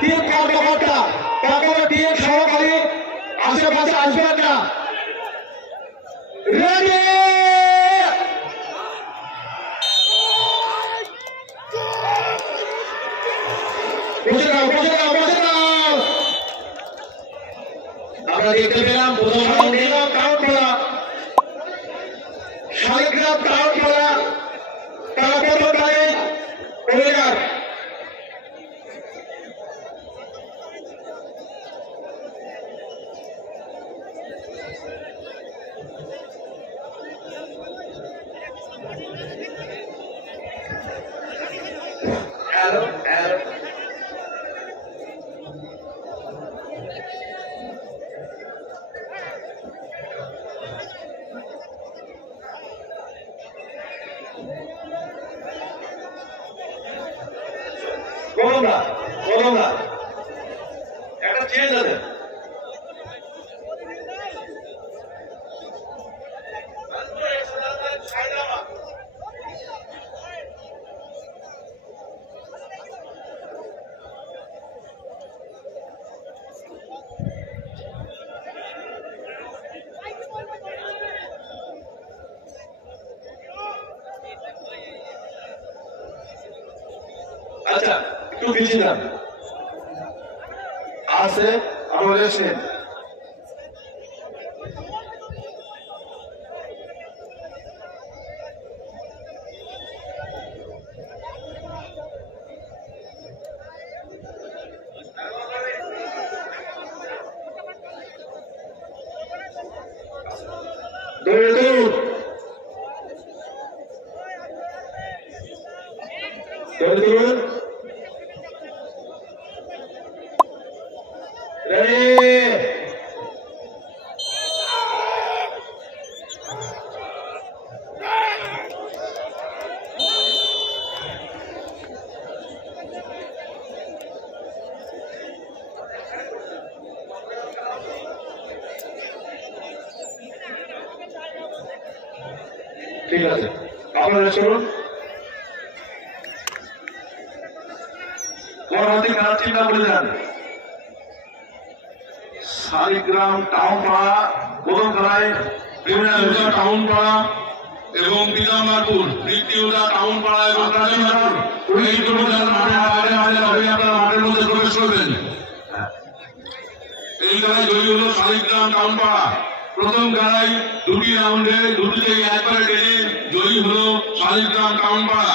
Team কর্মকর্তা কখনো team সহকারী আশেপাশে আসবেন না। রেডি বসে নাও বসে নাও বসে নাও। আমরা দেখতে পেলাম প্রথম রাউন্ডে কাউন্ট করা শালিগ্রাম কাউন্ট করা তারা প্রথম রাউন্ডে উইনার। হ্যালো হ্যালো বলো না একটা চেঞ্জ আছে। আচ্ছা একটু পিছিয়ে যান আছে আরো এসে ঠিক আছে আপনারা শুনুন। পরবর্তী খেলাটির নাম বলে দেন শালিগ্রাম টাউন পাড়া প্রথম খেলায় টাউন পাড়া এবং পিতাম্বরপুর দ্বিতীয়টা টাউন পাড়া এবং রাজেন্দ্রপুর এই দুটো আপনারা মাঠের মধ্যে প্রবেশ করবেন। এই খেলায় জয়ী হল শালিগ্রাম টাউন পাড়া। প্রথম খেলায় দুটি রাউন্ডে দুটিতেই একবারে টেনে জয়ী হল শালিগ্রাম টাউন পাড়া।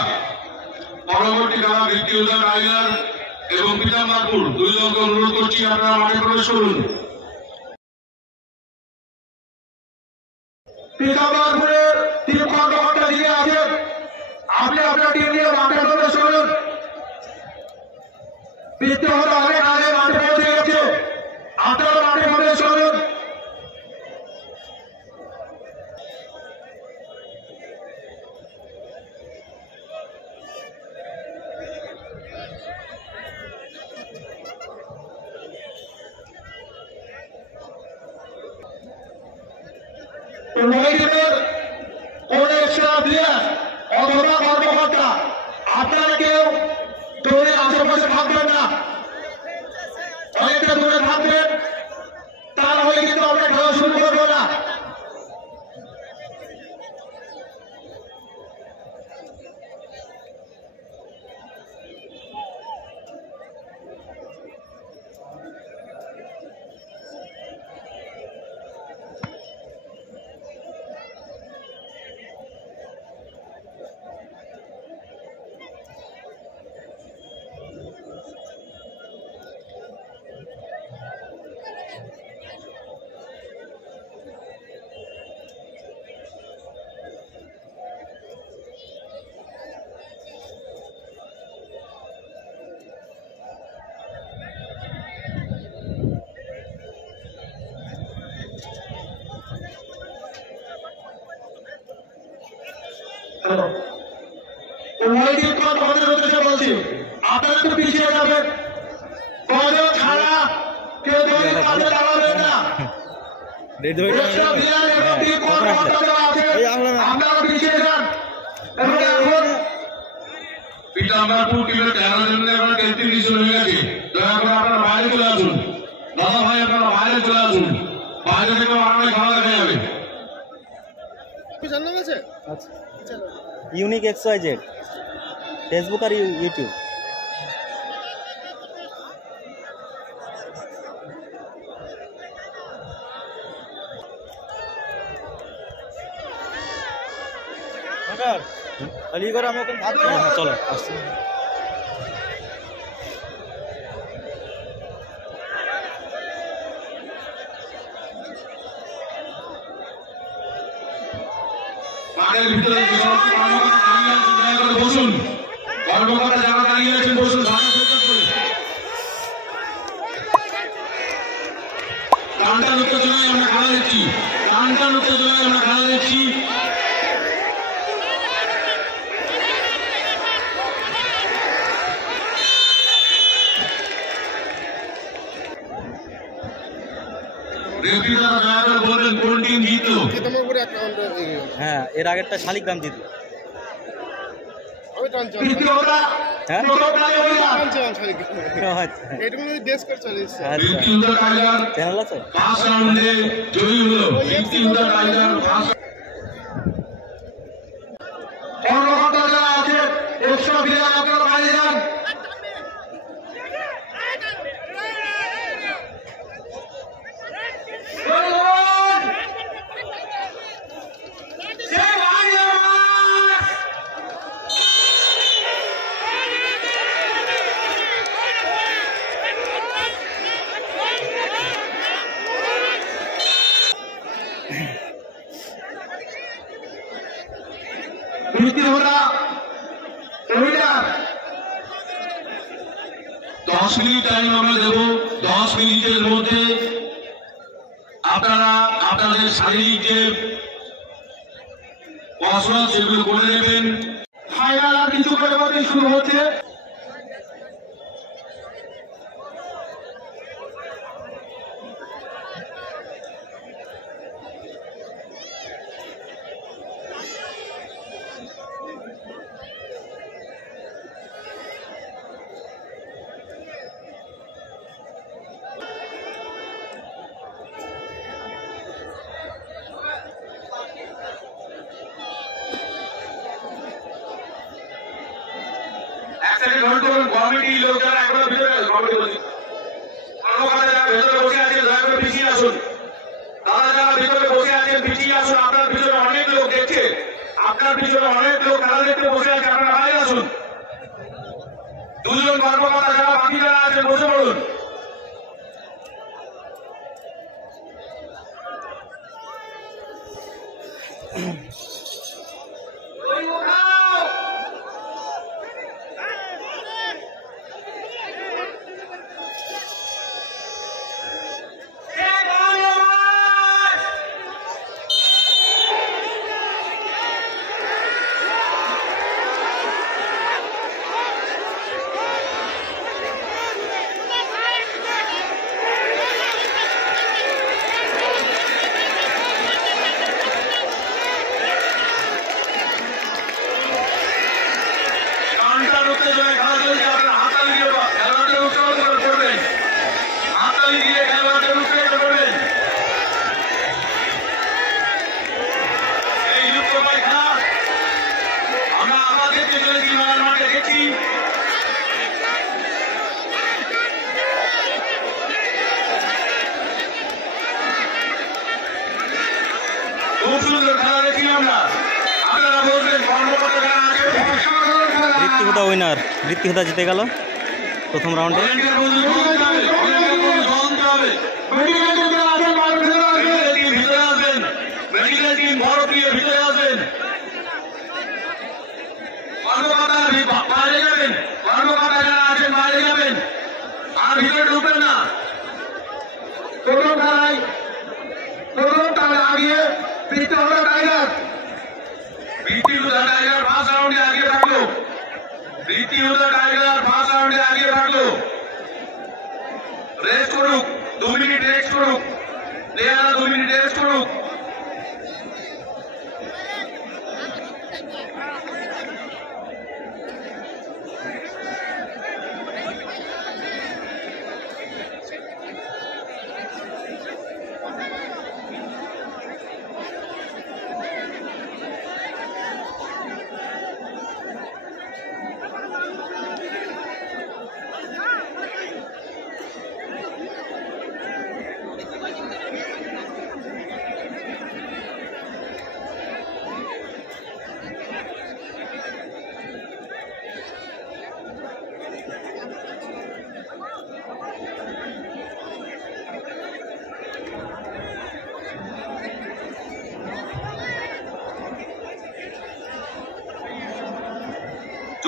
পরবর্তী খেলা দ্বিতীয়টা টাইগার এবং পিতাম্বরপুর দুই দলকে অনুরোধ করছি আপনারা মাঠে প্রবেশ করুন। পিতাম্বরপুরের টিম কর্মকর্তা যিনি আছেন আপনি আপনার টিম নিয়ে মাঠে প্রবেশ করুন। পিছতে হলে অনেক আগে মাঠে পৌঁছে গেছে, আপনারা মাঠে প্রবেশ করুন। অথবা কর্মকর্তা আপনারা কেউ দৌড়ে আশেপাশে থাকবেন না, অনেকটা দূরে থাকবেন, তাহলে কিন্তু আমরা খেলা শুরু করবো না। বলছি আপনারা তো পিছিয়ে যাবেন, ছাড়া কেউ দাঁড়াবেন না। আপনারা পিছিয়ে যান। পিতাম্বরপুর টিমের 13 জন 33 জন হয়ে গেছে। দয়া করে আপনারা বাইরে চলে আসুন। দাদা ভাই আপনারা বাইরে চলে আসুন, বাইরে থেকে আরামে খাওয়া দেখা যাবে। ইউনিক XYZ ফেসবুক আর ইউটিউব। अलीगढ़ हम चलो আসছি। মাঠের ভিতরে বসুন, কর্মকর্তা যারা দাঁড়িয়ে আছেন বসুন। টানটান উত্তেজনায় আমরা খেলা দেখছি, টানটান উত্তেজনায় আমরা খেলা দেখছি। বলবেন কোন টিম জিতলো? হ্যাঁ, এর আগেরটা শালিগ্রাম জিতলো। চ্যানেল আছে। কর্মকর্তা যারা আছে এক্সট্রা প্লেয়ার আপনারা বাইরে যান। মিনিট টাইম আমরা দেব। 10 মিনিটের মধ্যে আপনারা আপনাদের শারীরিক যে কসরত সেগুলো করে নেবেন। ফাইনাল আর কিছু করে মধ্যে শুরু হচ্ছে। কমিটি লোক যারা এখনো ভিতরে কমিটি বলছি, কর্মকর্তা যারা ভেতরে বসে আছেন দয়া করে পিছিয়ে আসুন। দাদা যারা ভিতরে বসে আছেন পিছিয়ে আসুন। আপনার পিছনে অনেক লোক দেখছে, আপনার পিছনে অনেক লোক খেলা দেখতে বসে আছে, আপনারা বাইরে আসুন। দুজন কর্মকর্তা যারা বাকি যারা আছেন বসে পড়ুন। ঋত্বিকদা উইনার, ঋত্বিকদা জিতে গেল প্রথম রাউন্ডে। আর ভিতরে ঢুকবেন না। প্রথম খেলায় আগিয়ে পিছতে হলো টাইগার। টাইগার ফার্স্ট রাউন্ডে আগিয়ে থাকলো। টাইগার ফার্স্ট রাউন্ডে আগিয়ে থাকলো। রেস্ট করুক, 2 মিনিট রেস্ট করুক। প্লেয়াররা 2 মিনিট রেস্ট করুক।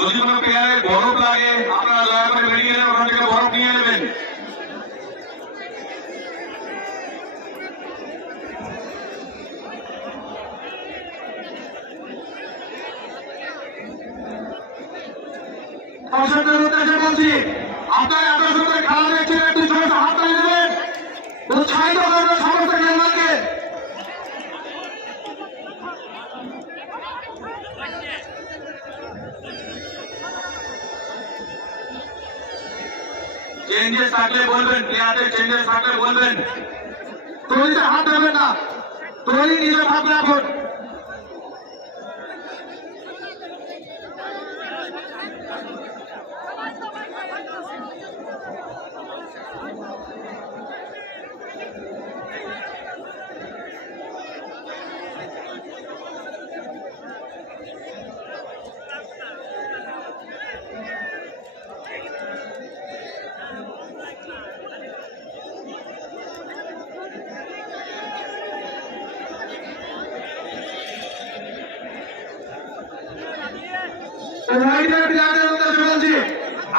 যদি কোনো প্লেয়ারের বরফ লাগে আপনারা দয়া করে বেরিয়ে এলেন, ওখান থেকে বরফ নিয়ে নেবেন। দর্শকদের উদ্দেশ্যে বলছি, আপনারা এত সুন্দর খেলা দেখছেন, একটু ছোট হাত তালি দেবেন, উৎসাহিত করবেন সমস্ত খেলোয়াড়কে। চেঞ্জেস থাকলে বলবেন, প্লেয়ারদের চেঞ্জেস থাকলে বলবেন। তৈরিতে হাত দেবেন না, তৈরি নিজের হাত রাখুন।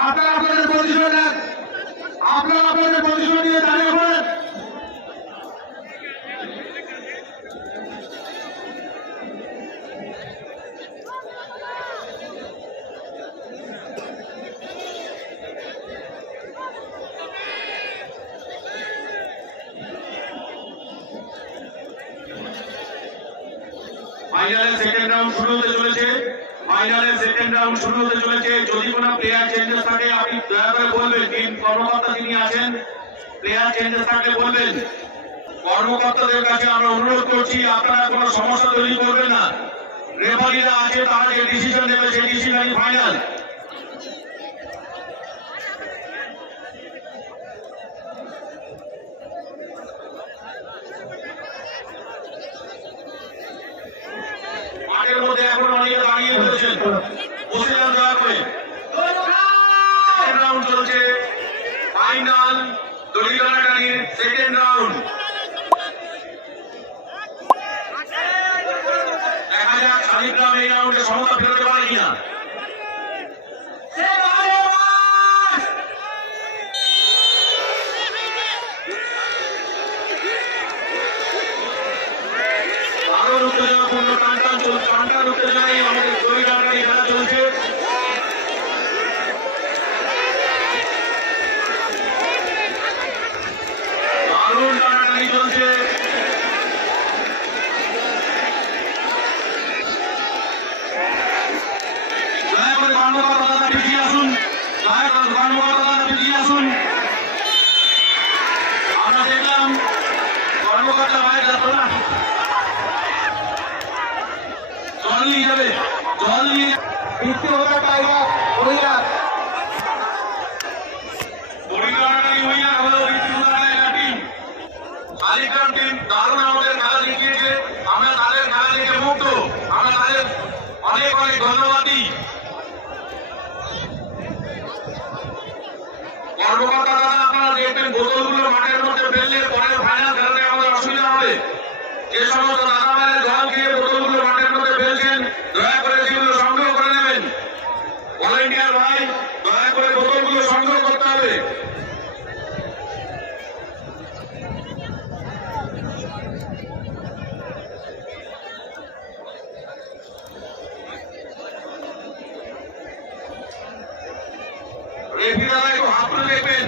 আপনারা আপনাদের পজিশন নেন, আপনারা আপনাদের পজিশন নিয়ে দাঁড়িয়ে পড়েন। ফাইনালের সেকেন্ড রাউন্ড শুরু হতে চলেছে, ফাইনালের সেকেন্ড রাউন্ড শুরু হতে চলেছে। যদি কোনো প্লেয়ার চেঞ্জেস থাকে আপনি দয়া করে বলবেন, টিম কর্মকর্তা যিনি আছেন প্লেয়ার চেঞ্জেস থাকলে বলবেন। কর্মকর্তাদের কাছে আমরা অনুরোধ করছি আপনারা কোনো সমস্যা তৈরি করবেন না। রেফারিরা আছে, তারা যে ডিসিশন নেবে সেই ডিসিশনই ফাইনাল। মাঠের মধ্যে এখন অনেকে দাঁড়িয়ে রয়েছেন, বসে যান দয়া করে। সেকেন্ড রাউন্ড চলছে, ফাইনাল দড়ি টানাটানির সেকেন্ড রাউন্ড। দেখা যাক শালিগ্রাম এই রাউন্ডে সমতা ফেরোতে পারে কিনা। আরো উত্তেজনাপূর্ণ টানটান চলছে, টানটান উত্তেজনায় আমাদের দড়ি টানাটানি খেলা চলছে। দারুণ টানাটানি চলছে। দয়া করে কর্মকর্তা দাদা পিছিয়ে আসুন, দয়া করে কর্মকর্তা দাদা পিছিয়ে আসুন। আমরা দেখলাম কর্মকর্তা ভাইয়ের যাত্রা জল নিয়ে যাবে, জল নিয়ে বৃষ্টি হতে টাইগার হইয়া শালিগ্রাম টিম দারুণ আমাদের খেলা দেখিয়েছে, আমরা তাদের খেলা দেখে মুগ্ধ, আমরা তাদের অনেক অনেক ধন্যবাদ দিই। কর্মকর্তা দাদা আপনারা দেখবেন বোতলগুলো মাঠের মধ্যে ফেললে পরের ফাইনাল খেলাতে আমাদের অসুবিধা হবে। যে সমস্ত দাদা ভাইয়ের জল খেয়ে বোতলগুলো মাঠের মধ্যে ফেলছেন দয়া করে সেগুলো সংগ্রহ করে নেবেন। ভলেন্টিয়ার ভাই দয়া করে বোতলগুলো সংগ্রহ করতে হবে। রেফারি দাদা একটু হাত তুলে দেখবেন।